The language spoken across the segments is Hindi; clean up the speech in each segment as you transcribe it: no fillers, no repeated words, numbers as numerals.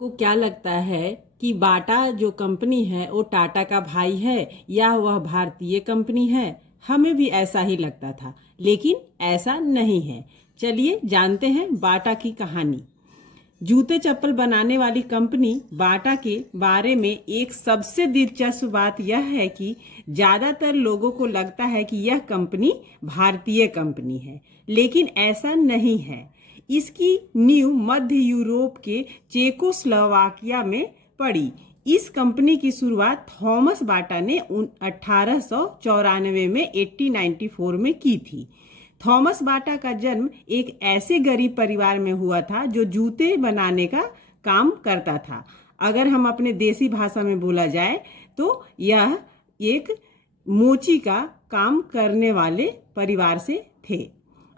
को क्या लगता है कि बाटा जो कंपनी है वो टाटा का भाई है या वह भारतीय कंपनी है। हमें भी ऐसा ही लगता था, लेकिन ऐसा नहीं है। चलिए जानते हैं बाटा की कहानी। जूते चप्पल बनाने वाली कंपनी बाटा के बारे में एक सबसे दिलचस्प बात यह है कि ज़्यादातर लोगों को लगता है कि यह कंपनी भारतीय कंपनी है, लेकिन ऐसा नहीं है। इसकी नींव मध्य यूरोप के चेकोस्लोवाकिया में पड़ी। इस कंपनी की शुरुआत थॉमस बाटा ने 1894 में 1894 में की थी। थॉमस बाटा का जन्म एक ऐसे गरीब परिवार में हुआ था जो जूते बनाने का काम करता था। अगर हम अपने देसी भाषा में बोला जाए तो यह एक मोची का काम करने वाले परिवार से थे।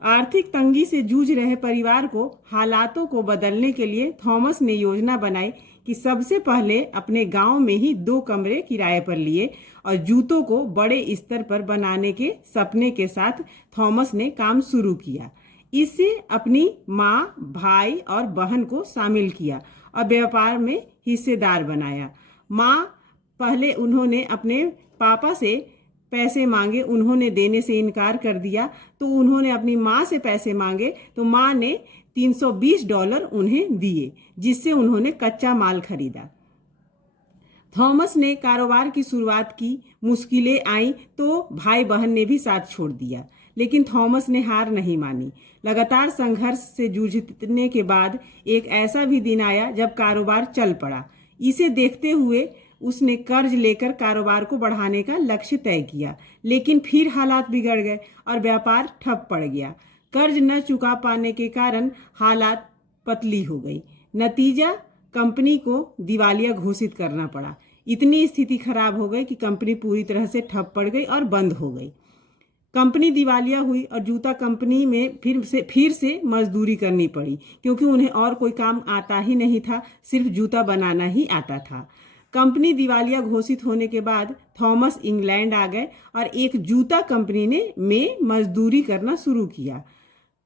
आर्थिक तंगी से जूझ रहे परिवार को हालातों को बदलने के लिए थॉमस ने योजना बनाई कि सबसे पहले अपने गांव में ही 2 कमरे किराए पर लिए और जूतों को बड़े स्तर पर बनाने के सपने के साथ थॉमस ने काम शुरू किया। इससे अपनी माँ, भाई और बहन को शामिल किया और व्यापार में हिस्सेदार बनाया। पहले उन्होंने अपने पापा से पैसे मांगे, उन्होंने देने से इनकार कर दिया, तो उन्होंने अपनी माँ से पैसे मांगे तो माँ ने $320 उन्हें दिए, जिससे उन्होंने कच्चा माल खरीदा। थॉमस ने कारोबार की शुरुआत की, मुश्किलें आईं तो भाई बहन ने भी साथ छोड़ दिया, लेकिन थॉमस ने हार नहीं मानी। लगातार संघर्ष से जूझने के बाद एक ऐसा भी दिन आया जब कारोबार चल पड़ा। इसे देखते हुए उसने कर्ज लेकर कारोबार को बढ़ाने का लक्ष्य तय किया, लेकिन फिर हालात बिगड़ गए और व्यापार ठप पड़ गया। कर्ज न चुका पाने के कारण हालात पतली हो गई। नतीजा, कंपनी को दिवालिया घोषित करना पड़ा। इतनी स्थिति खराब हो गई कि कंपनी पूरी तरह से ठप पड़ गई और बंद हो गई। कंपनी दिवालिया हुई और जूता कंपनी में फिर से मजदूरी करनी पड़ी, क्योंकि उन्हें और कोई काम आता ही नहीं था, सिर्फ जूता बनाना ही आता था। कंपनी दिवालिया घोषित होने के बाद थॉमस इंग्लैंड आ गए और एक जूता कंपनी में मजदूरी करना शुरू किया।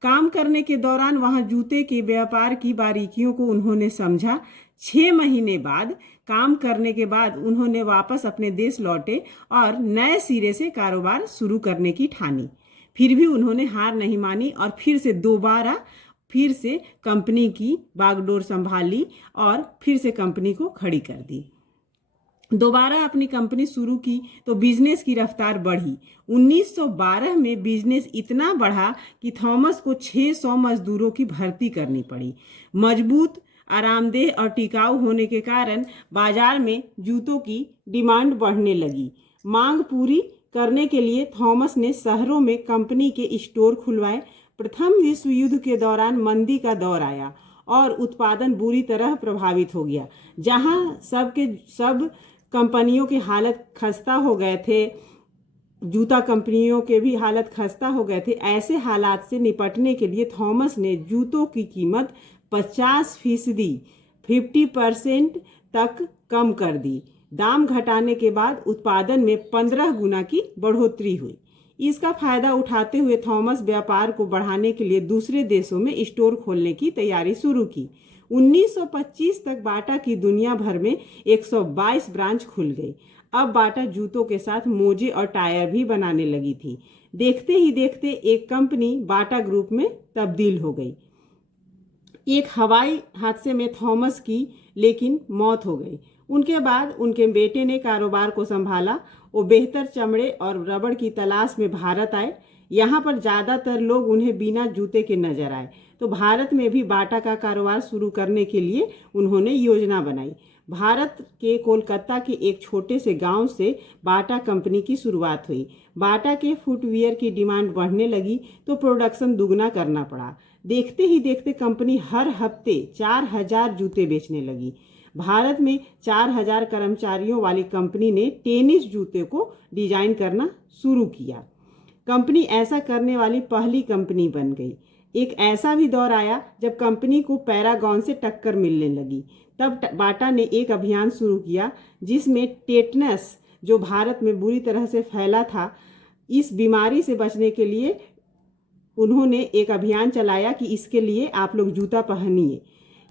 काम करने के दौरान वहां जूते के व्यापार की बारीकियों को उन्होंने समझा। 6 महीने बाद काम करने के बाद उन्होंने वापस अपने देश लौटे और नए सिरे से कारोबार शुरू करने की ठानी। फिर भी उन्होंने हार नहीं मानी और फिर से कंपनी की बागडोर संभाली और फिर से कंपनी को खड़ी कर दी। दोबारा अपनी कंपनी शुरू की तो बिजनेस की रफ्तार बढ़ी। 1912 में बिजनेस इतना बढ़ा कि थॉमस को 600 मजदूरों की भर्ती करनी पड़ी। मजबूत, आरामदेह और टिकाऊ होने के कारण बाजार में जूतों की डिमांड बढ़ने लगी। मांग पूरी करने के लिए थॉमस ने शहरों में कंपनी के स्टोर खुलवाए। प्रथम विश्व युद्ध के दौरान मंदी का दौर आया और उत्पादन बुरी तरह प्रभावित हो गया। जहां सब कंपनियों की हालत खस्ता हो गए थे, जूता कंपनियों के भी हालत खस्ता हो गए थे। ऐसे हालात से निपटने के लिए थॉमस ने जूतों की कीमत 50% 50% तक कम कर दी। दाम घटाने के बाद उत्पादन में 15 गुना की बढ़ोतरी हुई। इसका फायदा उठाते हुए थॉमस व्यापार को बढ़ाने के लिए दूसरे देशों में स्टोर खोलने की तैयारी शुरू की। 1925 तक बाटा की दुनिया भर में 122 ब्रांच खुल गई। अब बाटा जूतों के साथ मोजे और टायर भी बनाने लगी थी। देखते ही देखते एक कंपनी बाटा ग्रुप में तब्दील हो गई। एक हवाई हादसे में थॉमस की लेकिन मौत हो गई। उनके बाद उनके बेटे ने कारोबार को संभाला। वो बेहतर चमड़े और रबड़ की तलाश में भारत आए। यहाँ पर ज़्यादातर लोग उन्हें बिना जूते के नजर आए, तो भारत में भी बाटा का कारोबार शुरू करने के लिए उन्होंने योजना बनाई। भारत के कोलकाता के एक छोटे से गांव से बाटा कंपनी की शुरुआत हुई। बाटा के फुटवियर की डिमांड बढ़ने लगी तो प्रोडक्शन दुगना करना पड़ा। देखते ही देखते कंपनी हर हफ्ते 4000 जूते बेचने लगी। भारत में 4000 कर्मचारियों वाली कंपनी ने टेनिस जूते को डिजाइन करना शुरू किया। कंपनी ऐसा करने वाली पहली कंपनी बन गई। एक ऐसा भी दौर आया जब कंपनी को पैरागॉन से टक्कर मिलने लगी। तब बाटा ने एक अभियान शुरू किया जिसमें टेटनस, जो भारत में बुरी तरह से फैला था, इस बीमारी से बचने के लिए उन्होंने एक अभियान चलाया कि इसके लिए आप लोग जूता पहनिए।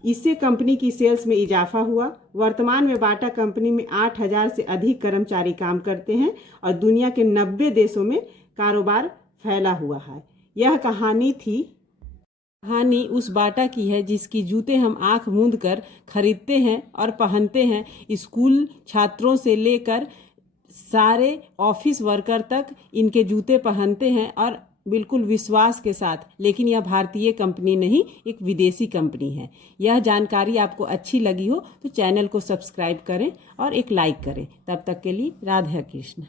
इससे कंपनी की सेल्स में इजाफा हुआ। वर्तमान में बाटा कंपनी में 8,000 से अधिक कर्मचारी काम करते हैं और दुनिया के 90 देशों में कारोबार फैला हुआ है। यह कहानी उस बाटा की है जिसकी जूते हम आंख मूंद कर खरीदते हैं और पहनते हैं। स्कूल छात्रों से लेकर सारे ऑफिस वर्कर तक इनके जूते पहनते हैं और बिल्कुल विश्वास के साथ। लेकिन यह भारतीय कंपनी नहीं, एक विदेशी कंपनी है। यह जानकारी आपको अच्छी लगी हो तो चैनल को सब्सक्राइब करें और एक लाइक करें। तब तक के लिए राधे कृष्ण।